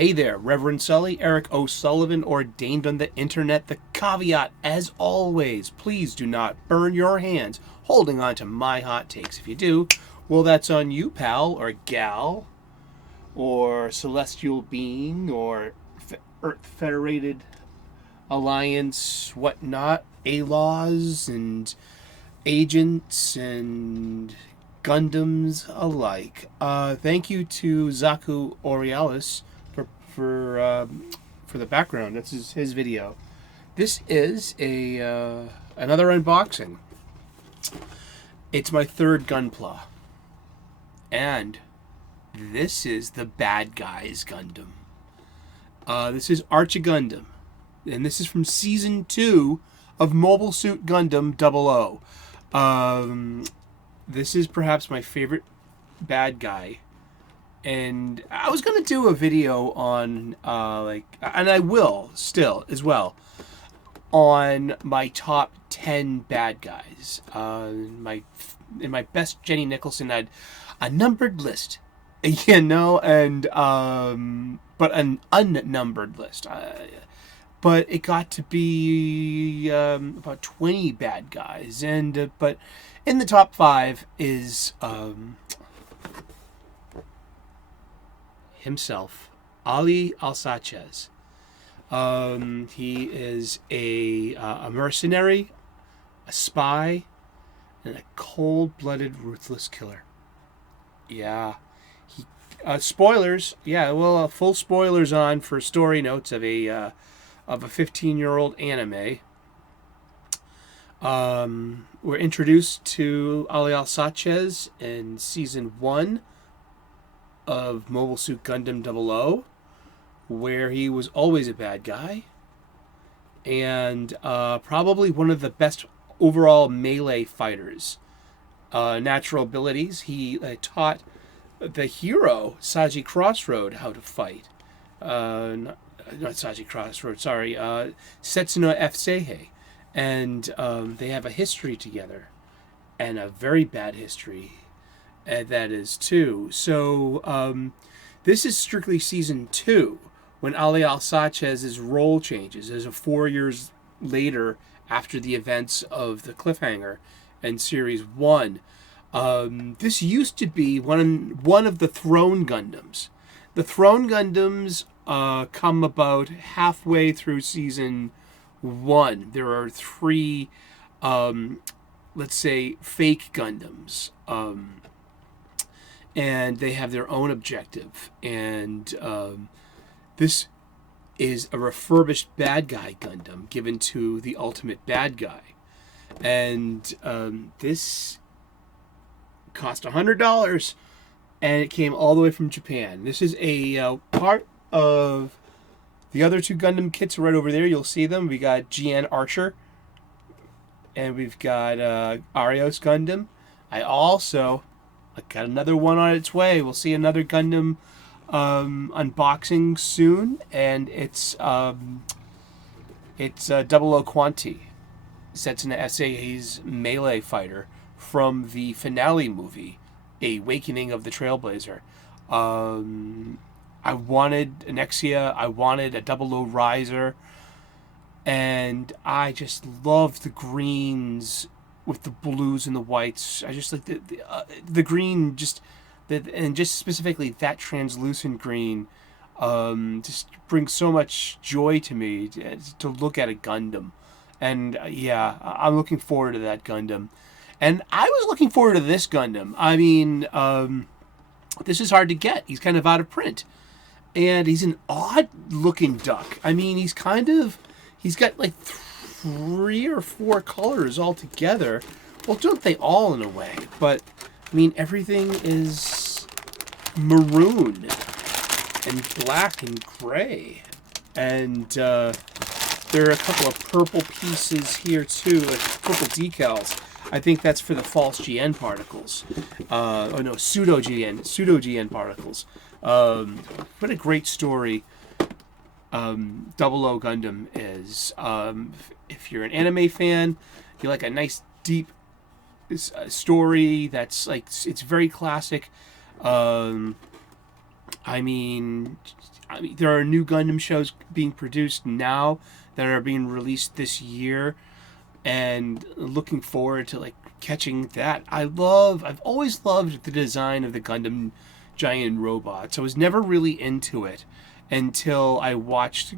Hey there, Reverend Sully, Eric O'Sullivan, ordained on the internet. The caveat, as always, please do not burn your hands holding on to my hot takes. If you do, well, that's on you, pal, or gal, or celestial being, or Earth Federated Alliance, whatnot, ALAWs, and agents, and Gundams alike. Thank you to Zaku Orialis for the background. That's his video. This is another unboxing. It's my third Gunpla, and this is the Bad Guys Gundam. This is Arche Gundam, and this is from Season 2 of Mobile Suit Gundam 00. This is perhaps my favorite bad guy. And I was going to do a video on, and I will still as well, on my top 10 bad guys. In my best Jenny Nicholson, I had a numbered list, but an unnumbered list. But it got to be about 20 bad guys, but in the top 5 is himself, Ali Al-Sachez. He is a mercenary, a spy, and a cold-blooded, ruthless killer. Yeah. Spoilers. Yeah, well, full spoilers on for story notes of a 15-year-old anime. We're introduced to Ali Al-Sachez in Season 1 of Mobile Suit Gundam 00, where he was always a bad guy, and probably one of the best overall melee fighters. Natural abilities, he taught the hero, Saji Crossroad, how to fight. Not Saji Crossroad, sorry, Setsuna F. Seihei. And they have a history together, and a very bad history. That is too. So this is strictly Season 2, when Ali Al-Sachez's role changes as 4 years later after the events of the cliffhanger in Series 1. This used to be one of the Throne Gundams. The Throne Gundams come about halfway through Season 1. There are 3, let's say, fake Gundams. And they have their own objective. And this is a refurbished bad guy Gundam given to the ultimate bad guy. And this cost $100, and it came all the way from Japan. This is a part of the other 2 Gundam kits right over there. You'll see them. We got GN Archer, and we've got Arios Gundam. I got another one on its way. We'll see another Gundam unboxing soon, and it's 00 Quanti, Setsuna Seihei's melee fighter from the finale movie, Awakening of the Trailblazer. I wanted Anexia, I wanted a 00 Riser, and I just love the greens with the blues and the whites. I just like the green, and just specifically that translucent green, just brings so much joy to me to look at a Gundam. And yeah, I'm looking forward to that Gundam. And I was looking forward to this Gundam. I mean, this is hard to get. He's kind of out of print. And he's an odd-looking duck. I mean, he's got like 3 or 4 colors all together. Well, don't they all in a way? But, I mean, everything is maroon and black and gray. And there are a couple of purple pieces here, too, like purple decals. I think that's for the false GN particles. Pseudo-GN particles. What a great story 00 Gundam is. If you're an anime fan, you like a nice, deep story that's like, it's very classic. I mean, there are new Gundam shows being produced now that are being released this year, and looking forward to like catching that. I've always loved the design of the Gundam giant robots. I was never really into it until I watched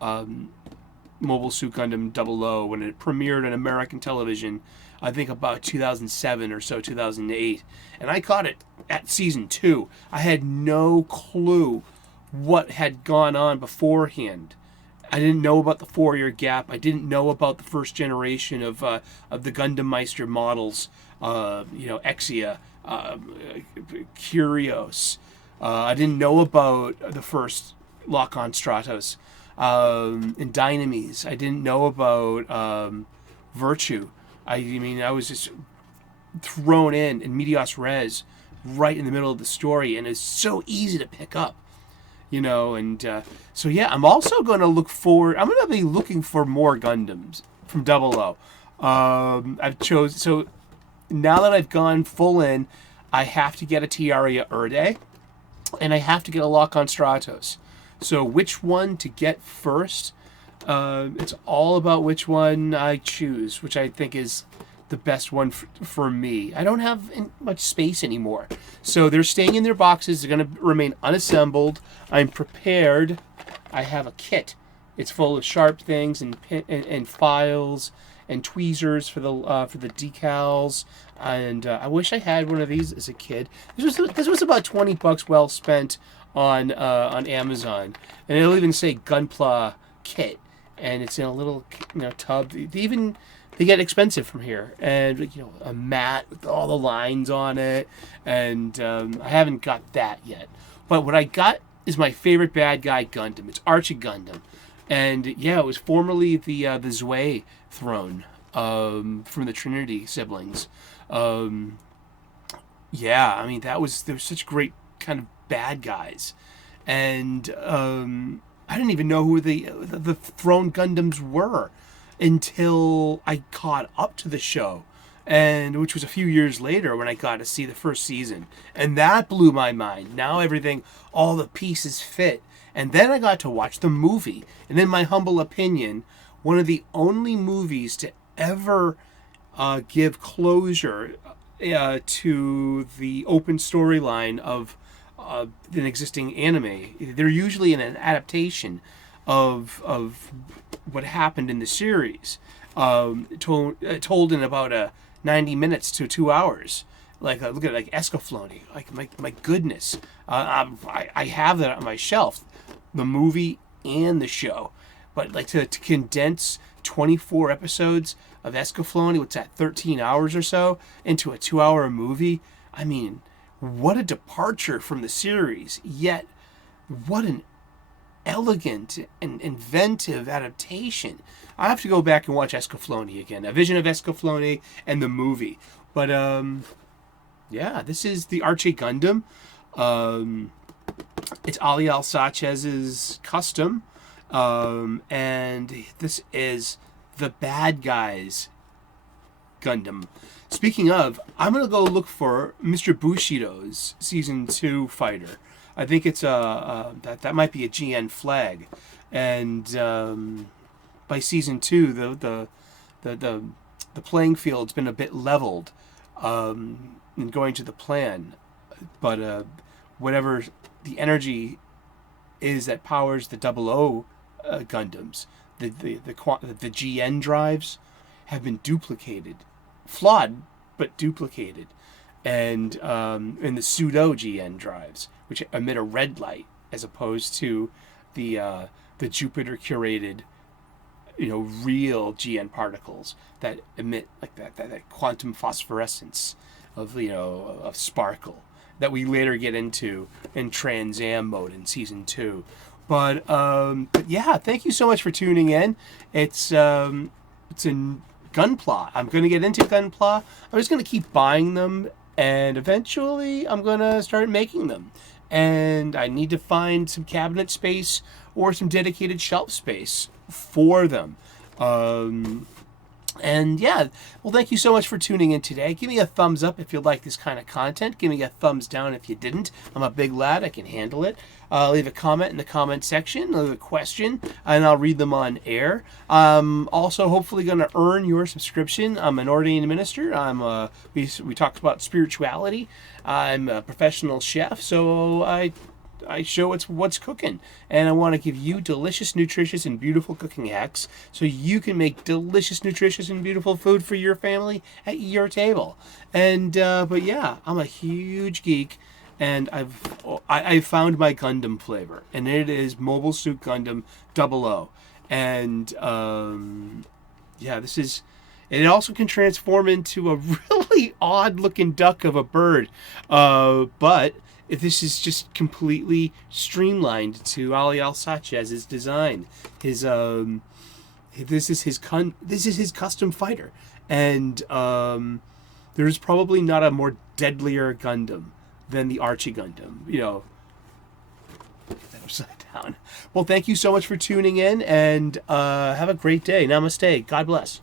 Mobile Suit Gundam 00 when it premiered on American television. I think about 2007 or so, 2008, and I caught it at season 2. I had no clue what had gone on beforehand. I didn't know about the 4-year gap. I didn't know about the first generation of the Gundam Meister models. Exia, Curios. I didn't know about the first lock-on Stratos and Dynames. I didn't know about Virtue. I mean, I was just thrown in Medias Res right in the middle of the story, and it's so easy to pick up. So yeah, I'm also going to look forward. I'm going to be looking for more Gundams from 00. So now that I've gone full in, I have to get a Tiaria Erde, and I have to get a lock-on Stratos. So which one to get first? It's all about which one I choose, which I think is the best one for me. I don't have much space anymore. So they're staying in their boxes. They're going to remain unassembled. I'm prepared. I have a kit. It's full of sharp things and files and tweezers for the decals. And I wish I had one of these as a kid. This was about $20 well spent on Amazon, and it'll even say Gunpla kit, and it's in a little tub. They get expensive from here, and a mat with all the lines on it, and I haven't got that yet. But what I got is my favorite bad guy Gundam. It's Arche Gundam, and yeah, it was formerly the Zwei throne from the Trinity siblings. Yeah, I mean there was such great kind of bad guys, and I didn't even know who the throne Gundams were until I caught up to the show, and which was a few years later when I got to see the first season, and that blew my mind. Now all the pieces fit, and then I got to watch the movie, and in my humble opinion, one of the only movies to ever give closure to the open storyline of an existing anime. They're usually in an adaptation of what happened in the series, told in about 90 minutes to 2 hours. Like look at Escaflowne. Like my goodness, I have that on my shelf, the movie and the show. But to condense 24 episodes of Escaflowne, what's that, 13 hours or so, into a 2-hour movie? I mean, what a departure from the series, yet what an elegant and inventive adaptation. I have to go back and watch Escaflowne again, A Vision of Escaflowne and the movie. But yeah, this is the Arche Gundam. It's Ali Al-Sachez's custom, and this is the bad guys Gundam. Speaking of, I'm going to go look for Mr. Bushido's Season 2 fighter. I think it's that might be a GN flag. And by Season 2, the playing field's been a bit leveled in going to the plan. But whatever the energy is that powers the 00 Gundams, the GN drives have been duplicated. Flawed, but duplicated. And in the pseudo GN drives, which emit a red light, as opposed to the Jupiter curated, real GN particles that emit like that quantum phosphorescence of sparkle that we later get into in Trans Am mode in Season 2. But yeah, thank you so much for tuning in. It's in Gunpla. I'm going to get into Gunpla. I'm just going to keep buying them, and eventually I'm going to start making them. And I need to find some cabinet space or some dedicated shelf space for them. And yeah, well, thank you so much for tuning in today. Give me a thumbs up if you like this kind of content. Give me a thumbs down if you didn't. I'm a big lad. I can handle it. Leave a comment in the comment section. Leave a question, and I'll read them on air. Also, hopefully going to earn your subscription. I'm an ordained minister. We talked about spirituality. I'm a professional chef, so I show what's cooking, and I want to give you delicious, nutritious, and beautiful cooking hacks so you can make delicious, nutritious, and beautiful food for your family at your table. And but yeah, I'm a huge geek, and I've found my Gundam flavor, and it is Mobile Suit Gundam 00. And yeah, this is. It also can transform into a really odd-looking duck of a bird, but this is just completely streamlined to Ali Al-Sachez's design. This is his custom fighter, and there's probably not a more deadlier Gundam than the Arche Gundam. Get that upside down. Well, thank you so much for tuning in, and have a great day. Namaste. God bless.